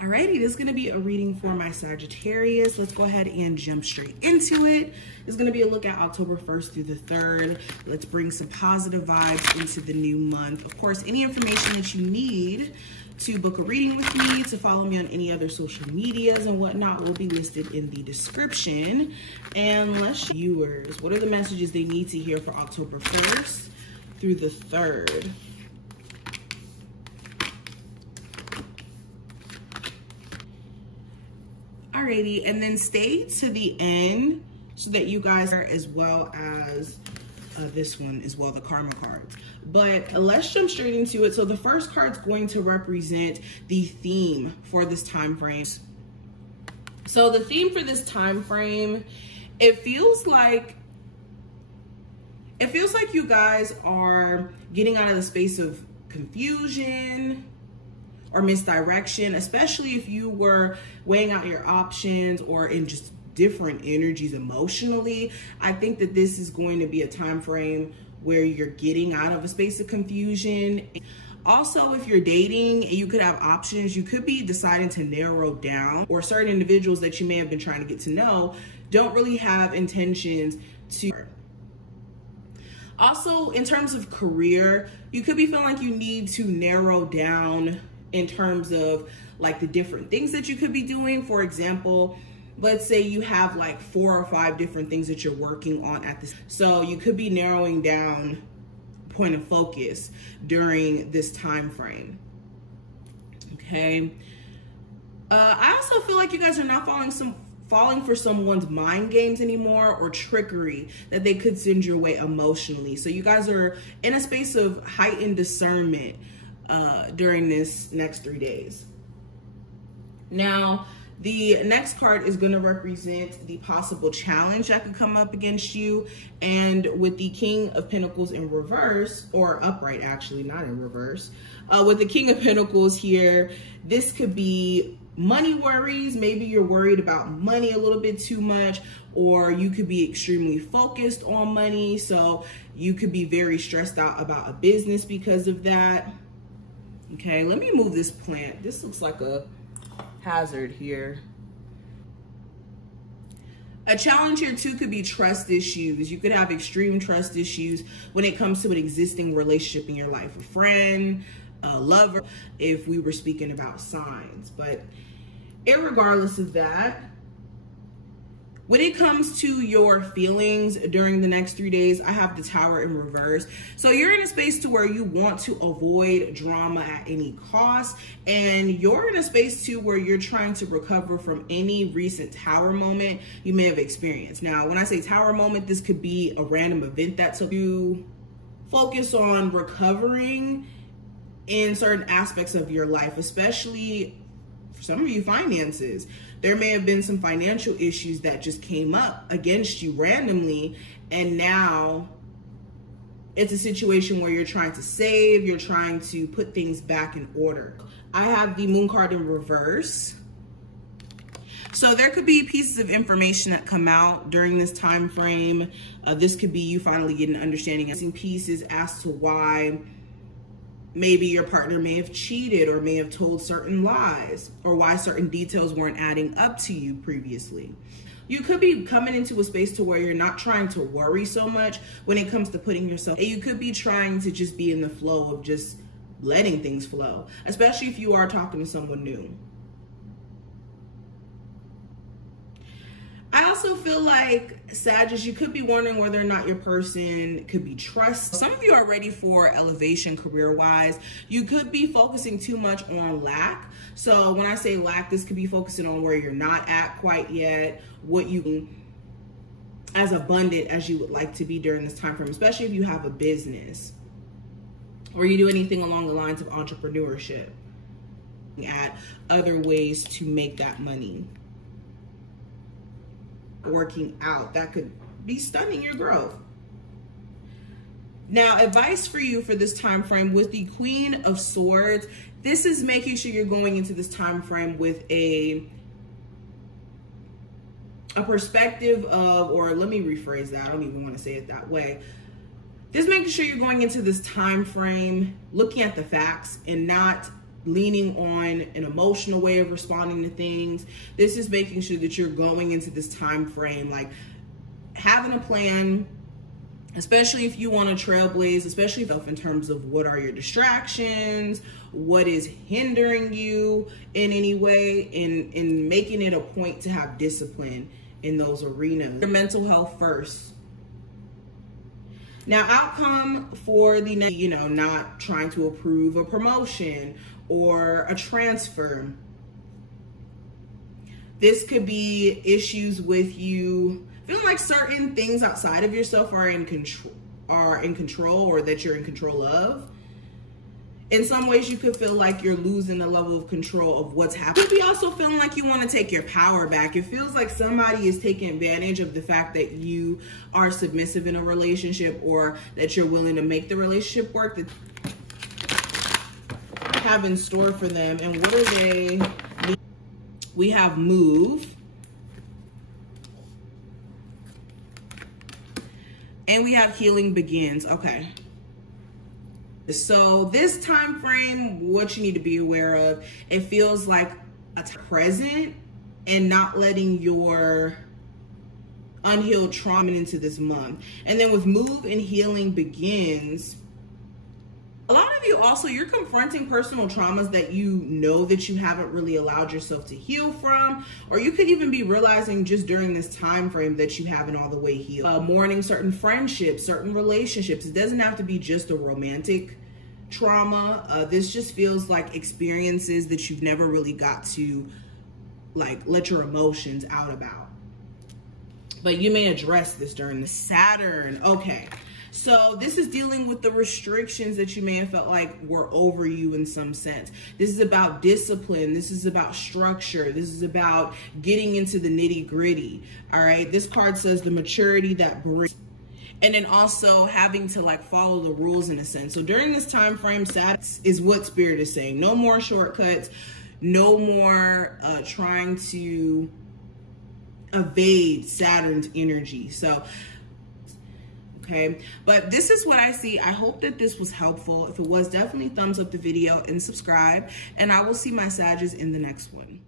Alrighty, this is going to be a reading for my Sagittarius. Let's go ahead and jump straight into it. It's going to be a look at October 1st through the 3rd. Let's bring some positive vibes into the new month. Of course, any information that you need to book a reading with me, to follow me on any other social medias and whatnot, will be listed in the description. And let's viewers, what are the messages they need to hear for October 1st through the 3rd? Alrighty, and then stay to the end so that you guys are, as well as this one as well, the karma cards. But let's jump straight into it. So the first card is going to represent the theme for this time frame. So the theme for this time frame, it feels like you guys are getting out of the space of confusion or misdirection, especially if you were weighing out your options or in just different energies emotionally. I think that this is going to be a time frame where you're getting out of a space of confusion. Also, if you're dating, you could have options. You could be deciding to narrow down, or certain individuals that you may have been trying to get to know don't really have intentions to. Also, in terms of career, you could be feeling like you need to narrow down in terms of like the different things that you could be doing. For example, let's say you have like 4 or 5 different things that you're working on at this. So you could be narrowing down point of focus during this time frame. Okay. I also feel like you guys are not falling for someone's mind games anymore, or trickery that they could send your way emotionally. So you guys are in a space of heightened discernment during this next 3 days. Now, the next card is going to represent the possible challenge that could come up against you. And with the King of Pentacles in reverse, or upright actually, not in reverse, with the King of Pentacles here, this could be money worries. Maybe you're worried about money a little bit too much, or you could be extremely focused on money. So you could be very stressed out about a business because of that. Okay, let me move this plant. This looks like a hazard here. A challenge here too could be trust issues. You could have extreme trust issues when it comes to an existing relationship in your life, a friend, a lover, if we were speaking about signs. But irregardless of that, when it comes to your feelings during the next 3 days, I have the Tower in reverse. So you're in a space to where you want to avoid drama at any cost. And you're in a space too where you're trying to recover from any recent Tower moment you may have experienced. Now, when I say Tower moment, this could be a random event that took you. Focus on recovering in certain aspects of your life, especially for some of you, finances. There may have been some financial issues that just came up against you randomly, and now it's a situation where you're trying to save, you're trying to put things back in order. I have the Moon card in reverse. So there could be pieces of information that come out during this time frame. This could be you finally getting an understanding of pieces as to why maybe your partner may have cheated or may have told certain lies, or why certain details weren't adding up to you previously. You could be coming into a space to where you're not trying to worry so much when it comes to putting yourself, and you could be trying to just be in the flow of just letting things flow, especially if you are talking to someone new. I also feel like, Sagittarius, you could be wondering whether or not your person could be trusted. Some of you are ready for elevation career-wise. You could be focusing too much on lack. So when I say lack, this could be focusing on where you're not at quite yet, what you as abundant as you would like to be during this time frame, especially if you have a business or you do anything along the lines of entrepreneurship. At other ways to make that money. Working out, that could be stunning your growth. Now, advice for you for this time frame with the Queen of Swords, this is making sure you're going into this time frame with a perspective of, or let me rephrase that, I don't even want to say it that way. Just making sure you're going into this time frame looking at the facts and not leaning on an emotional way of responding to things. This is making sure that you're going into this time frame like having a plan, especially if you want to trailblaze, especially in terms of what are your distractions, what is hindering you in any way, in making it a point to have discipline in those arenas. Your mental health first. Now, outcome for the, not trying to approve a promotion or a transfer. This could be issues with you feeling like certain things outside of yourself are in control, or that you're in control of. In some ways, you could feel like you're losing the level of control of what's happening. You could be also feeling like you want to take your power back. It feels like somebody is taking advantage of the fact that you are submissive in a relationship, or that you're willing to make the relationship work, that have in store for them. And what are they? We have move. And we have healing begins. Okay. So this time frame, what you need to be aware of, it feels like a present and not letting your unhealed trauma into this month. And then with move and healing begins, a lot of you also, you're confronting personal traumas that you know that you haven't really allowed yourself to heal from, or you could even be realizing just during this time frame that you haven't all the way healed. Mourning certain friendships, certain relationships. It doesn't have to be just a romantic trauma. This just feels like experiences that you've never really got to like let your emotions out about. But you may address this during the Saturn. Okay. So this is dealing with the restrictions that you may have felt like were over you in some sense. This is about discipline. This is about structure. This is about getting into the nitty gritty. All right. This card says the maturity that brings, and then also having to like follow the rules in a sense. So during this time frame, Saturn is what Spirit is saying. No more shortcuts. No more trying to evade Saturn's energy. So okay, but this is what I see. I hope that this was helpful. If it was, definitely thumbs up the video and subscribe, and I will see my Sagittarius in the next one.